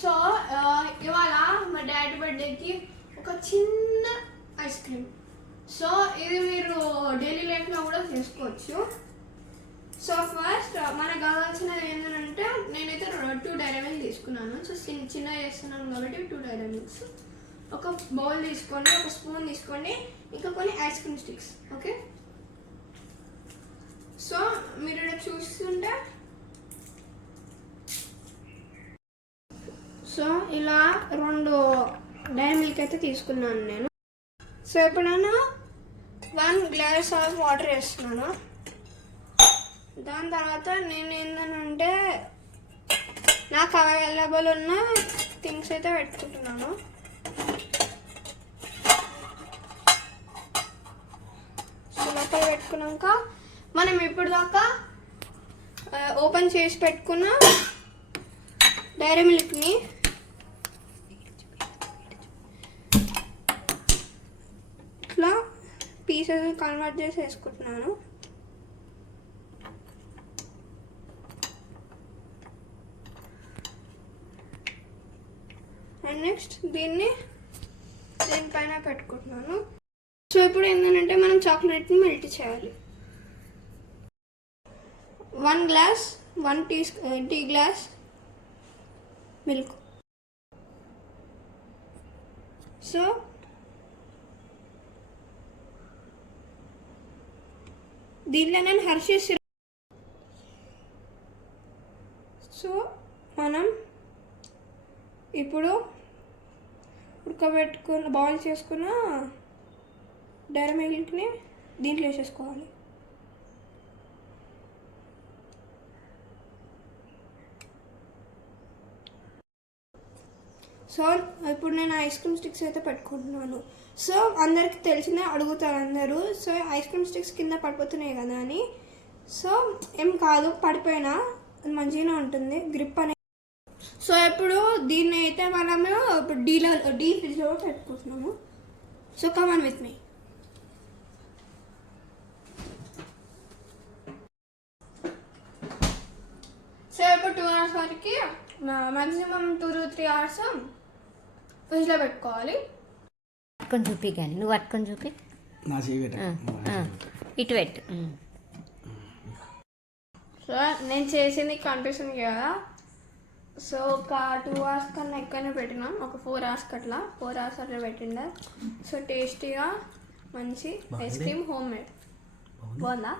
So ఇవాళ మా daddy బర్త్డేకి ఒక చిన్న ఐస్ క్రీమ్. సో ఇది మీరు డైలీ లైఫ్లో కూడా చేసుకోవచ్చు. సో ఫస్ట్ మనకు కావాల్సినది ఏంటంటే నేనైతే 2 డైరీ మిల్క్ తీసుకున్నాను. సో చిన్న చేస్తున్నాను కాబట్టి 2 డైరీ మిల్క్స్. ఒక బౌల్ తీసుకోండి, ఒక స్పూన్ తీసుకోండి, ఇంకా కొన్ని ice cream sticks. Okay, so మీరు ఇక్కడ చూస్తుంటే సో ఇలా 2 డైరీ మిల్క్ అయితే తీసుకున్నాను నేను. సో ఇప్పుడు నేను 1 గ్లాస్ ఆఫ్ వాటర్ వేస్తున్నాను. దాని తర్వాత నేను ఏంటంటే నాకు అవైలబుల్ ఉన్న థింగ్స్ అయితే పెట్టుకుంటున్నాను. సో లోపల పెట్టుకున్నాక మనం ఇప్పుడు దాకా ఓపెన్ చేసి పెట్టుకున్న డైరీ మిల్క్ని ఇట్లా పీసెస్ కన్వర్ట్ చేసి వేసుకుంటున్నాను. అండ్ నెక్స్ట్ దీనిపైన పెట్టుకుంటున్నాను. సో ఇప్పుడు ఏంటంటే మనం చాక్లెట్ని మెల్ట్ చేయాలి. 1 glass 1 tea glass milk. So దీనిలో నేను హర్షీస్. సో మనం ఇప్పుడు ఉడకబెట్టుకున్న బాయిల్ చేసుకున్న డైరీ మిల్క్ని దీంట్లో వేసేసుకోవాలి. సో ఇప్పుడు నేను ఐస్ క్రీమ్ స్టిక్స్ అయితే పెట్టుకుంటున్నాను. సో అందరికి తెలిసిందే, అడుగుతారు అందరూ. సో ఐస్ క్రీమ్ స్టిక్స్ కింద పడిపోతున్నాయి కదా అని. సో ఏం కాదు, పడిపోయినా మంచిగానే ఉంటుంది గ్రిప్ అనేది. సో ఇప్పుడు దీన్ని అయితే మనము ఇప్పుడు డీ ఫ్రిడ్జ్లో పెట్టుకుంటున్నాము. So come on with me. So ఇప్పుడు 2 అవర్స్ వరకు మ్యాక్సిమం 2 to 3 అవర్స్ ఫ్రిడ్జ్లో పెట్టుకోవాలి. పట్టుకొని చూపి, కానీ నువ్వు పట్టుకొని చూపి, ఇటు పెట్టు. సో నేను చేసింది కనిపిస్తుంది కదా. సో ఒక 2 అవర్స్ కన్నా ఎక్కువనే పెట్టినాం, ఒక 4 అవర్స్ అట్లా 4 అవర్స్ అట్లా పెట్టిండే. సో టేస్టీగా మంచి ఐస్ క్రీమ్ హోమ్ మేడ్. బాగుందా?